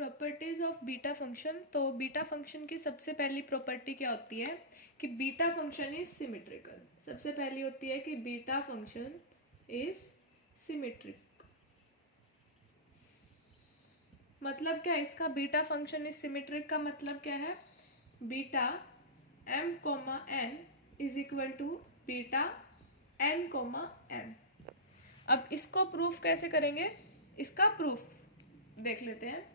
Properties of beta function. तो beta function की सबसे पहली प्रॉपर्टी क्या होती है कि बीटा फंक्शन इज सिमेट्रिकल। सबसे पहली होती है कि बीटा फंक्शन इज सिमेट्रिक। मतलब क्या है इसका? बीटा फंक्शन इज सिमेट्रिक का मतलब क्या है? Beta m comma n is equal to beta n comma m। अब इसको प्रूफ कैसे करेंगे? इसका प्रूफ देख लेते हैं।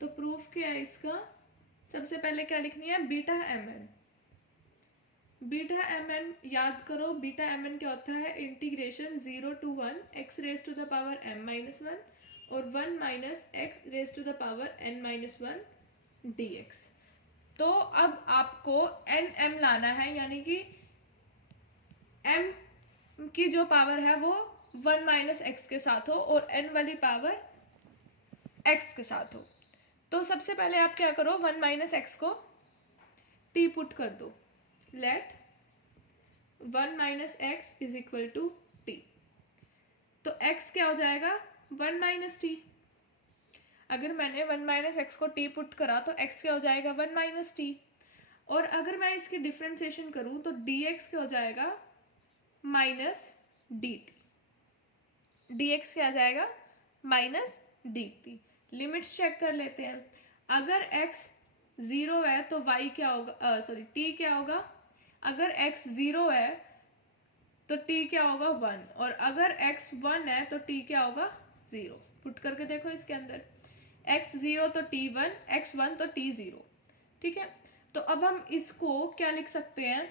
तो प्रूफ क्या है इसका? सबसे पहले क्या लिखनी है? Beta M N. Beta M N याद करो, बीटा एम एन क्या होता है? Integration 0 to 1 x raise to the power m minus 1 और 1 minus X raise to the power n minus 1 dx। तो अब आपको एन एम लाना है, यानी कि m की जो पावर है वो 1 माइनस एक्स के साथ हो और n वाली पावर x के साथ हो। तो सबसे पहले आप क्या करो? 1 माइनस एक्स को t पुट कर दो। Let 1 minus X is equal to t। तो x क्या हो जाएगा? 1 माइनस टी। अगर मैंने 1 माइनस एक्स को t पुट करा तो x क्या हो जाएगा? 1 माइनस टी। और अगर मैं इसकी डिफ्रेंसिएशन करूं तो dx क्या हो जाएगा? Minus D T. dx क्या आ जाएगा? Minus D T. Limits check कर लेते हैं। अगर x 0 है तो y क्या होगा? t क्या होगा? अगर x 0 है तो t क्या होगा? 1। और अगर x 1 है तो t क्या होगा? 0। पुट करके देखो इसके अंदर, x 0 तो t 1, x 1 तो t 0। ठीक है, तो अब हम इसको क्या लिख सकते हैं?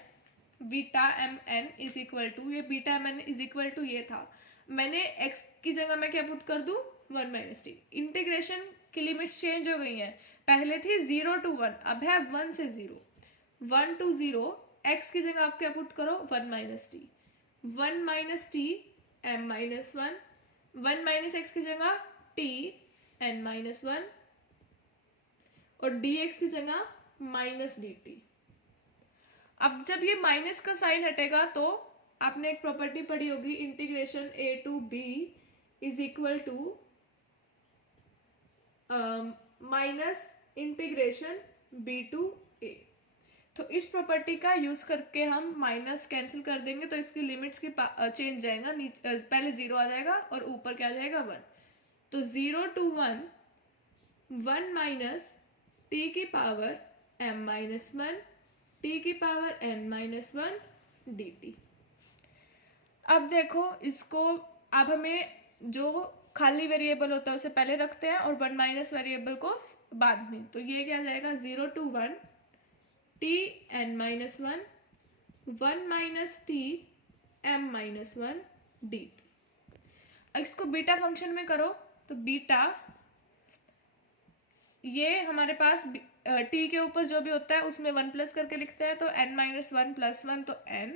Beta M N is equal to, ये beta M N is equal to ये था, मैंने x की जगह मैं क्या पुट कर दूं? 1 माइनस टी। इंटीग्रेशन की लिमिट चेंज हो गई हैं, पहले थी 0 to 1, अब है 1 से 0। 1 to 0, x की जगह आप क्या पुट करो? 1 minus T. 1 minus T m minus 1, 1 minus x की जगह t n माइनस 1 और dx की जगह माइनस डी टी। अब जब ये माइनस का साइन हटेगा तो आपने एक प्रॉपर्टी पढ़ी होगी, integration a to b is equal to minus integration b to a। तो इस प्रॉपर्टी का यूज करके हम माइनस कैंसिल कर देंगे तो इसकी लिमिट्स की चेंज जाएगा, पहले 0 आ जाएगा और ऊपर क्या आ जाएगा? 1। तो 0 to 1, 1 माइनस टी की पावर m माइनस 1 t की power n minus 1 D T. अब देखो इसको, अब हमें जो खाली वेरिएबल होता है उसे पहले रखते हैं और 1 माइनस वेरिएबल को बाद में। तो ये क्या जाएगा? 0 to 1 t n minus 1, 1 minus t m minus 1 D T. इसको बीटा फंक्शन में करो तो बीटा, ये हमारे पास t के ऊपर जो भी होता है उसमें 1 प्लस करके लिखते हैं, तो n माइनस 1 प्लस 1 तो n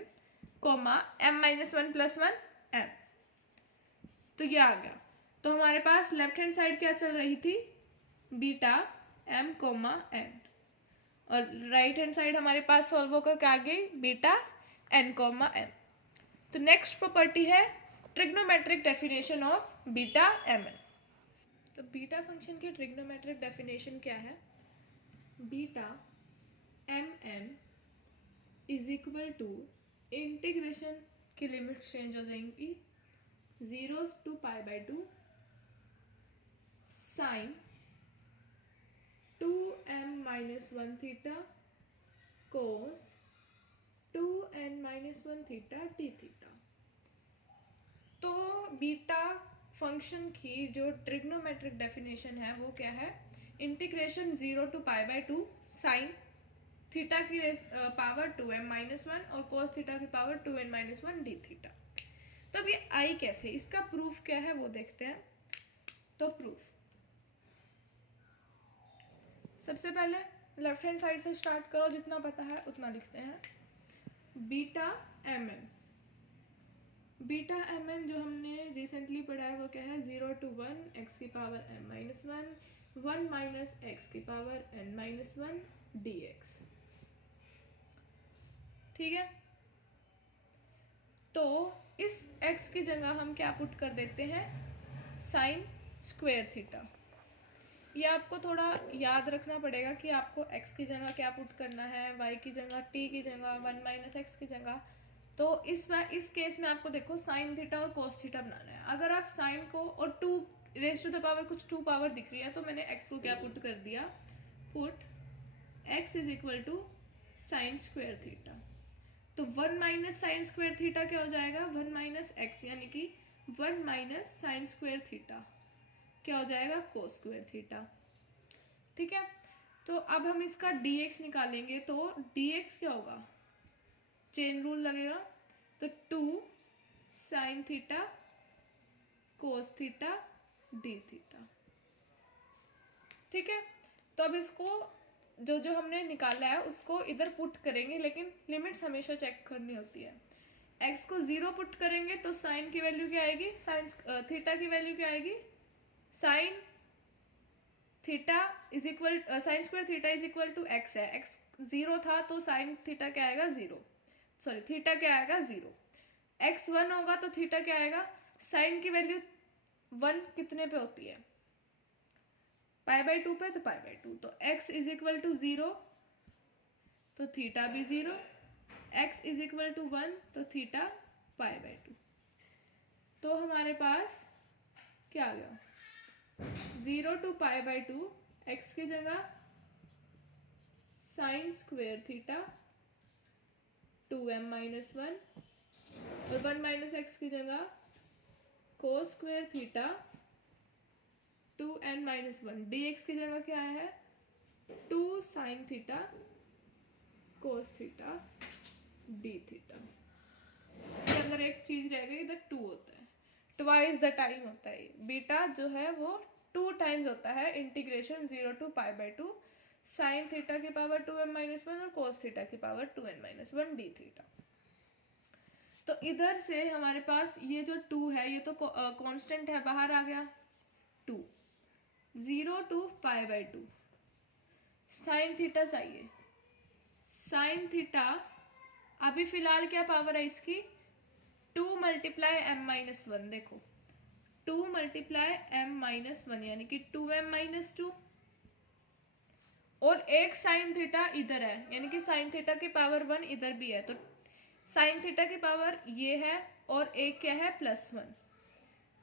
comma m minus 1 plus 1 m। तो ये आ गया। तो हमारे पास लेफ्ट हैंड साइड क्या चल रही थी? बीटा m कोमा n, और राइट हैंड साइड हमारे पास सॉल्व होकर क्या आ गई? Beta n comma m। तो नेक्स्ट प्रॉपर्टी है trigonometric definition of beta M n. तो बीटा फंक्शन की ट्रिग्नोमेट्रिक डेफिनेशन क्या है? Beta M N is equal to, integration की लिमिट चेंज हो जाएंगी 0 to π/2 sine 2m minus 1 theta cos 2n minus 1 theta d theta. तो beta function की जो ट्रिग्नोमेट्रिक डेफिनेशन है वो क्या है? इंटीग्रेशन 0 to π/2 साइन थीटा की पावर 2m माइनस 1 और कोस थीटा की power 2n minus 1 D theta. तो अब ये आई कैसे? इसका प्रूफ क्या है वो देखते हैं। तो प्रूफ, सबसे पहले लेफ्ट हैंड साइड से स्टार्ट करो, जितना पता है उतना लिखते हैं। Beta M N, beta M N जो हमने रिसेंटली पढ़ा है वो क्या है? 0 to 1 एक्स की power m minus 1, 1 minus x की power n minus 1 d x. ठीक है, तो इस x की जगह हम क्या पुट कर देते हैं? Sign square theta. ये आपको थोड़ा याद रखना पड़ेगा कि आपको x की जगह क्या पुट करना है, y की जगह t की जगह 1 माइनस एक्स की जगह। तो इस केस में आपको देखो साइन थीटा और कोस थीटा बनाना है। अगर आप साइन को और 2 रेज टू द पावर कुछ 2 पावर दिख रही है तो मैंने x को क्या पुट कर दिया, put x is equal to sine square theta. तो 1 माइनस साइन स्क्वायर थीटा क्या हो जाएगा, 1 माइनस एक्स, यानी कि 1 माइनस साइन स्क्वायर थीटा क्या हो जाएगा, कोस स्क्वायर थीटा। ठीक है, तो अब हम इसका dx निकालेंगे। तो dx क्या होगा, चेन रूल लगेगा। तो 2 sine theta cos theta d theta. ठीक है, तो अब इसको जो जो हमने निकाला है उसको इधर पुट करेंगे, लेकिन लिमिट्स हमेशा चेक करनी होती है। x को 0 पुट करेंगे तो साइन की वैल्यू क्या आएगी, साइन थीटा की वैल्यू क्या आएगी, sine theta is equal, sine square theta is equal to X है। एक्स 0 था तो साइन थीटा क्या आएगा 0, सॉरी थीटा क्या आएगा 0। एक्स 1 होगा तो थीटा क्या आएगा, साइन की वैल्यू 1 कितने पे होती है, पाई बाई 2 पे, तो पाई बाई 2। तो x इज इक्वल टू 0 तो थीटा भी 0, x इज इक्वल टू 1 तो थीटा पाई बाई 2। तो हमारे पास क्या आ गया, 0 टू पाई बाई 2, एक्स की जगह sine square theta 2m minus 1 और 1 माइनस एक्स की जगह cos square theta 2n minus 1। dx की जगह क्या है, 2 sine theta cos theta d theta. इसके अंदर एक चीज रह गई, इधर 2 होता है, ट्वाइस द टाइम होता है। बीटा जो है वो 2 टाइम्स होता है integration 0 to pi by 2 sine theta की पावर 2m माइनस 1 और कोस थीटा की power 2n minus 1 D theta. तो इधर से हमारे पास ये जो 2 है ये तो कांस्टेंट है, बाहर आ गया 2, 0 to pi by 2 sine theta चाहिए। साइन थीटा अभी फिलहाल क्या पावर है इसकी, 2 मल्टीप्लाई m माइनस 1। देखो 2 मल्टीप्लाई m माइनस 1 यानी कि 2m माइनस 2, और एक साइन थीटा इधर है यानी कि साइन थीटा की पावर 1 इधर भी है। तो साइन थीटा की पावर ये है और एक क्या है प्लस 1,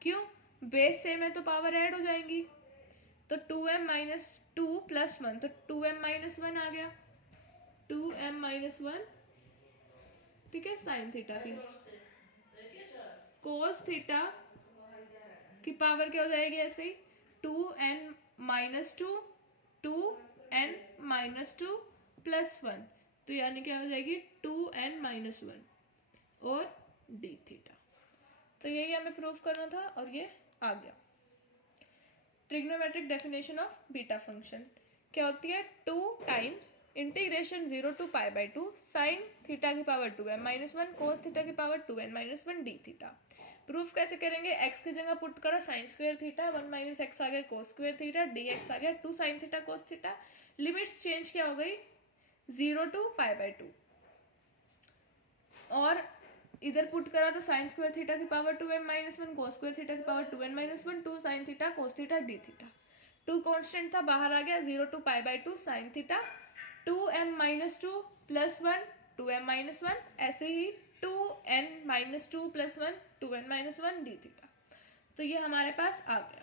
क्यों, बेस सेम है तो पावर ऐड हो जाएंगी। तो 2m माइनस 2 प्लस 1 तो 2m माइनस 1 आ गया, 2m माइनस 1। ठीक है, साइन थीटा की कोस थीटा की पावर क्या हो जाएगी ऐसे ही, 2n minus 2 2n minus 2 plus 1, तो यानी क्या हो जाएगी 2n माइनस 1 और डी थीटा। तो यही हमें प्रूव करना था और ये आ गया। Trigonometric definition of beta function क्या होती है, 2 times integration 0 to pi by 2 sine theta की power 2m minus 1 cos theta की power 2n minus 1 D theta. Proof कैसे करेंगे, x की जगह पुट करो sine square theta, 1 minus x आ गया कोस स्क्वायर थीटा, dx आ गया 2 sine theta cos theta. Limits change क्या हो गई, 0 टू पाई बाई 2, और इधर पुट करा तो साइन स्क्वायर थीटा की power 2m minus 1 cos square theta की power 2n minus 1 2 sine theta cos theta d theta. 2 constant था, बाहर आ गया, 0 to pi by 2 sine theta 2m minus 2 plus 1 2m minus 1, ऐसे ही 2n minus 2 plus 1 2n minus 1 D theta. तो ये हमारे पास आ गया।